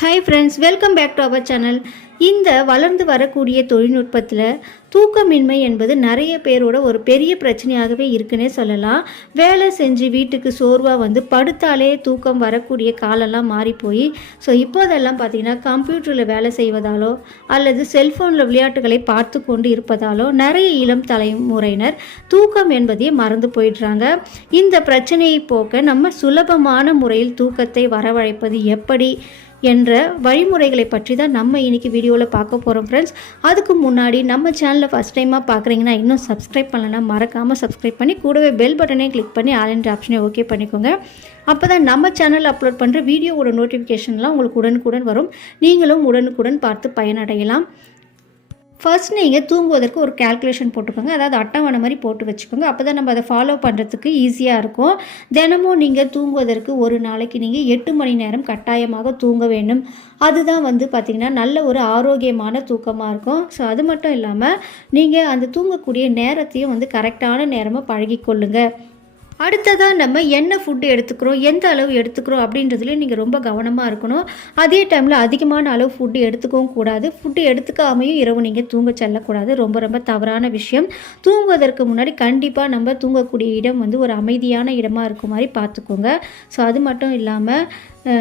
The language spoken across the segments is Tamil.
Hi friends, welcome back to our channel. இந்த வளர்ந்து வரக்கூடிய தொழில்நுட்பத்தில் தூக்கமின்மை என்பது நிறைய பேரோட ஒரு பெரிய பிரச்சனையாகவே இருக்குன்னே சொல்லலாம். வேலை செஞ்சு வீட்டுக்கு சோர்வாக படுத்தாலே தூக்கம் வரக்கூடிய காலெல்லாம் மாறி போய் இப்போதெல்லாம் பார்த்திங்கன்னா கம்ப்யூட்டரில் வேலை செய்வதாலோ அல்லது செல்ஃபோனில் விளையாட்டுகளை பார்த்து கொண்டு இருப்பதாலோ நிறைய இளம் தலைமுறையினர் தூக்கம் என்பதையே மறந்து போயிடுறாங்க. இந்த பிரச்சனையை போக்க நம்ம சுலபமான முறையில் தூக்கத்தை வரவழைப்பது எப்படி என்ற வழிமுறைகளை பற்றி தான் நம்ம இன்றைக்கி வீடியோவில் பார்க்க போகிறோம் ஃப்ரெண்ட்ஸ். அதுக்கு முன்னாடி நம்ம சேனலில் ஃபஸ்ட் டைமாக பார்க்குறீங்கன்னா இன்னும் சப்ஸ்கிரைப் பண்ணலன்னா மறக்காமல் சப்ஸ்கிரைப் பண்ணி கூடவே பெல் பட்டனே கிளிக் பண்ணி ஆல் என்ற ஆப்ஷனே ஓகே பண்ணிக்கோங்க. அப்போ தான் நம்ம சேனலில் அப்லோட் பண்ணுற வீடியோவோட நோட்டிஃபிகேஷன்லாம் உங்களுக்கு உடனுக்குடன் வரும். நீங்களும் உடனுக்குடன் பார்த்து பயனடையலாம். ஃபர்ஸ்ட் நீங்கள் தூங்குவதற்கு ஒரு கேல்குலேஷன் போட்டுக்கோங்க, அதாவது அட்டவணை மாதிரி போட்டு வச்சுக்கோங்க. அப்போ தான் நம்ம அதை ஃபாலோ பண்ணுறதுக்கு ஈஸியாக இருக்கும். தினமும் நீங்கள் தூங்குவதற்கு ஒரு நாளைக்கு நீங்கள் 8 மணி நேரம் கட்டாயமாக தூங்க வேண்டும். அதுதான் பார்த்திங்கன்னா நல்ல ஒரு ஆரோக்கியமான தூக்கமாக இருக்கும். ஸோ அது மட்டும் இல்லாமல் நீங்கள் அந்த தூங்கக்கூடிய நேரத்தையும் கரெக்டான நேரமாக பழகிக்கொள்ளுங்க. அடுத்ததாக நம்ம என்ன ஃபுட்டு எடுத்துக்கிறோம், எந்த அளவு எடுத்துக்கிறோம் அப்படின்றதுலேயும் நீங்கள் ரொம்ப கவனமாக இருக்கணும். அதே டைமில் அதிகமான அளவு ஃபுட்டு எடுத்துக்கவும் கூடாது. ஃபுட்டு எடுத்துக்காமையும் இரவு நீங்கள் தூங்க செல்லக்கூடாது. ரொம்ப ரொம்ப தவறான விஷயம். தூங்குவதற்கு முன்னாடி கண்டிப்பாக நம்ம தூங்கக்கூடிய இடம் ஒரு அமைதியான இடமாக இருக்க மாதிரி பார்த்துக்கோங்க. ஸோ அது மட்டும் இல்லாமல்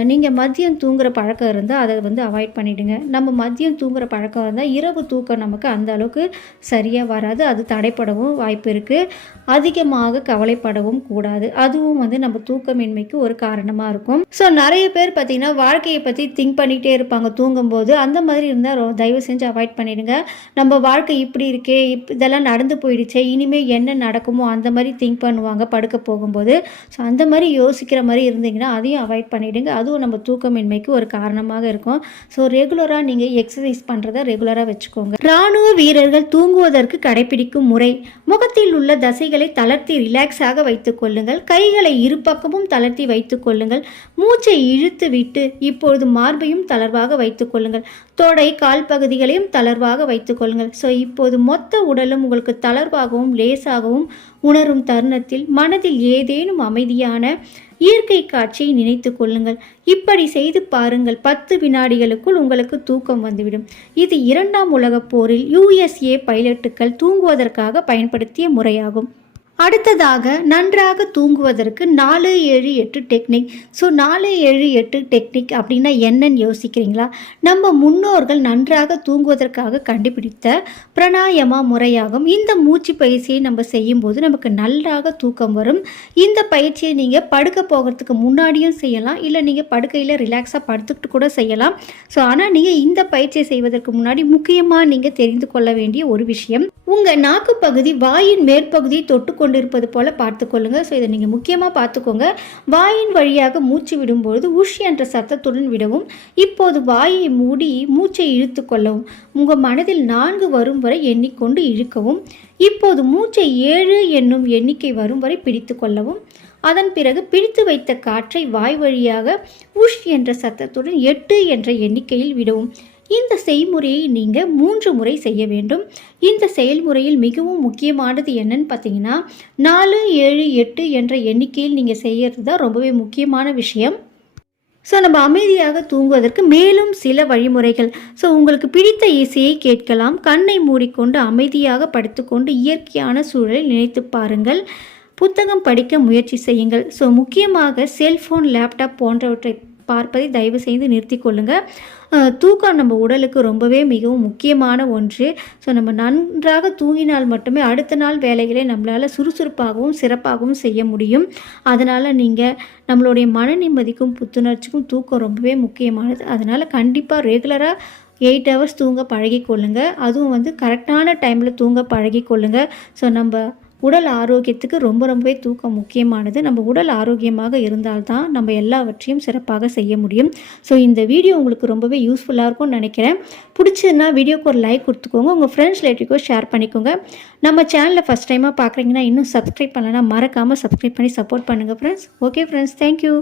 நீங்கள் மதியம் தூங்குகிற பழக்கம் இருந்தால் அதை அவாய்ட் பண்ணிவிடுங்க. நம்ம மதியம் தூங்குகிற பழக்கம் இருந்தால் இரவு தூக்கம் நமக்கு அந்த அளவுக்கு சரியாக வராது. அது தடைப்படவும் வாய்ப்பு இருக்குது. அதிகமாக கவலைப்படவும் கூடாது. அதுவும் நம்ம தூக்கமின்மைக்கு ஒரு காரணமாக இருக்கும். ஸோ நிறைய பேர் பார்த்திங்கன்னா வாழ்க்கையை பற்றி திங்க் பண்ணிகிட்டே இருப்பாங்க தூங்கும்போது. அந்த மாதிரி இருந்தால் தயவு செஞ்சு அவாய்ட் பண்ணிவிடுங்க. நம்ம வாழ்க்கை இப்படி இருக்கே, இதெல்லாம் நடந்து போயிடுச்சே, இனிமேல் என்ன நடக்குமோ அந்த மாதிரி திங்க் பண்ணுவாங்க படுக்க போகும்போது. ஸோ அந்த மாதிரி யோசிக்கிற மாதிரி இருந்தீங்கன்னா அதையும் அவாய்ட் பண்ணிவிடுங்க. அதுவும் நம்ம தூக்கமின்மைக்கு ஒரு காரணமாக இருக்கும். ஸோ ரெகுலராக நீங்கள் எக்ஸசைஸ் பண்ணுறதை ரெகுலராக வச்சுக்கோங்க. இராணுவ வீரர்கள் தூங்குவதற்கு கடைபிடிக்கும் முறை: முகத்தில் உள்ள தசைகளை தளர்த்தி ரிலாக்ஸாக வைத்துக் கொள்ளுங்கள். கைகளை இரு பக்கமும் தளர்த்தி வைத்துக் கொள்ளுங்கள். மூச்சை இழுத்து விட்டு இப்பொழுது மார்பையும் தளர்வாக வைத்துக் கொள்ளுங்கள். தொடை கால் பகுதிகளையும் தளர்வாக வைத்துக் கொள்ளுங்கள். ஸோ இப்போது மொத்த உடலும் உங்களுக்கு தளர்வாகவும் லேசாகவும் உணரும் தருணத்தில் மனதில் ஏதேனும் அமைதியான இயற்கை காட்சியை நினைத்து கொள்ளுங்கள். இப்படி செய்து பாருங்கள். 10 வினாடிகளுக்குள் உங்களுக்கு தூக்கம் வந்துவிடும். இது 2ஆம் உலகப் போரில் USA பைலட்டுகள் தூங்குவதற்காக பயன்படுத்திய முறையாகும். அடுத்ததாக நன்றாக தூங்குவதற்கு 4-7-8 டெக்னிக். ஸோ 4-7-8 டெக்னிக் அப்படின்னா என்னன்னு யோசிக்கிறீங்களா? நம்ம முன்னோர்கள் நன்றாக தூங்குவதற்காக கண்டுபிடித்த பிராணாயாமா முறையாகும். இந்த மூச்சு பயிற்சியை நம்ம செய்யும்போது நமக்கு நன்றாக தூக்கம் வரும். இந்த பயிற்சியை நீங்கள் படுக்க போகிறதுக்கு முன்னாடியும் செய்யலாம், இல்லை நீங்கள் படுக்கையில் ரிலாக்ஸாக படுத்துக்கிட்டு கூட செய்யலாம். ஸோ ஆனால் நீங்கள் இந்த பயிற்சியை செய்வதற்கு முன்னாடி முக்கியமாக நீங்கள் தெரிந்து கொள்ள வேண்டிய ஒரு விஷயம், உங்கள் நாக்கு பகுதி வாயின் மேற்பகுதியை தொட்டு கொண்டிருப்பது போல பார்த்துக்கொள்ளுங்க. ஸோ இதை நீங்கள் முக்கியமாக பார்த்துக்கோங்க. வாயின் வழியாக மூச்சு விடும்பொழுது உஷ் என்ற சத்தத்துடன் விடவும். இப்போது வாயை மூடி மூச்சை இழுத்து கொள்ளவும். உங்கள் மனதில் 4 வரும் வரை எண்ணிக்கொண்டு இழுக்கவும். இப்போது மூச்சை 7 என்னும் எண்ணிக்கை வரும் வரை பிடித்து கொள்ளவும். அதன் பிறகு பிடித்து வைத்த காற்றை வாய் வழியாக உஷ் என்ற சத்தத்துடன் 8 என்ற எண்ணிக்கையில் விடவும். இந்த செய்முறையை நீங்கள் 3 முறை செய்ய வேண்டும். இந்த செயல்முறையில் மிகவும் முக்கியமானது என்னன்னு பார்த்தீங்கன்னா 4, 7, 8 என்ற எண்ணிக்கையில் நீங்கள் செய்கிறது தான் ரொம்பவே முக்கியமான விஷயம். ஸோ நம்ம அமைதியாக தூங்குவதற்கு மேலும் சில வழிமுறைகள். ஸோ உங்களுக்கு பிடித்த இசையை கேட்கலாம். கண்ணை மூடிக்கொண்டு அமைதியாக படுத்துக்கொண்டு இயற்கையான சூழலை நினைத்து பாருங்கள். புத்தகம் படிக்க முயற்சி செய்யுங்கள். ஸோ முக்கியமாக செல்ஃபோன், லேப்டாப் போன்றவற்றை பார்ப்பதை தயவு செய்து நிறுத்தி கொள்ளுங்கள். தூக்கம் நம்ம உடலுக்கு ரொம்பவே மிகவும் முக்கியமான ஒன்று. ஸோ நம்ம நன்றாக தூங்கினால் மட்டுமே அடுத்த நாள் வேலைகளை நம்மளால் சுறுசுறுப்பாகவும் சிறப்பாகவும் செய்ய முடியும். அதனால் நீங்கள் நம்மளுடைய மன நிம்மதிக்கும் புத்துணர்ச்சிக்கும் தூக்கம் ரொம்பவே முக்கியமானது. அதனால் கண்டிப்பாக ரெகுலராக 8 ஹவர்ஸ் தூங்க பழகிக்கொள்ளுங்க. அதுவும் கரெக்டான டைமில் தூங்க பழகிக்கொள்ளுங்க. ஸோ நம்ம உடல் ஆரோக்கியத்துக்கு ரொம்பவே தூக்கம் முக்கியமானது. நம்ம உடல் ஆரோக்கியமாக இருந்தால்தான் நம்ம எல்லாவற்றையும் சிறப்பாக செய்ய முடியும். ஸோ இந்த வீடியோ உங்களுக்கு ரொம்பவே யூஸ்ஃபுல்லாக இருக்கும்னு நினைக்கிறேன். பிடிச்சதுன்னா வீடியோக்கு ஒரு லைக் கொடுத்துக்கோங்க. உங்கள் ஃப்ரெண்ட்ஸ் ரிலேட்டிவ்க்கோ ஷேர் பண்ணிக்கோங்க. நம்ம சேனலில் ஃபஸ்ட் டைமாக பார்க்குறீங்கன்னா இன்னும் சப்ஸ்கிரைப் பண்ணலைன்னா மறக்காமல் சப்ஸ்கிரைப் பண்ணி சப்போர்ட் பண்ணுங்கள் ஃப்ரெண்ட்ஸ். Okay friends, thank you.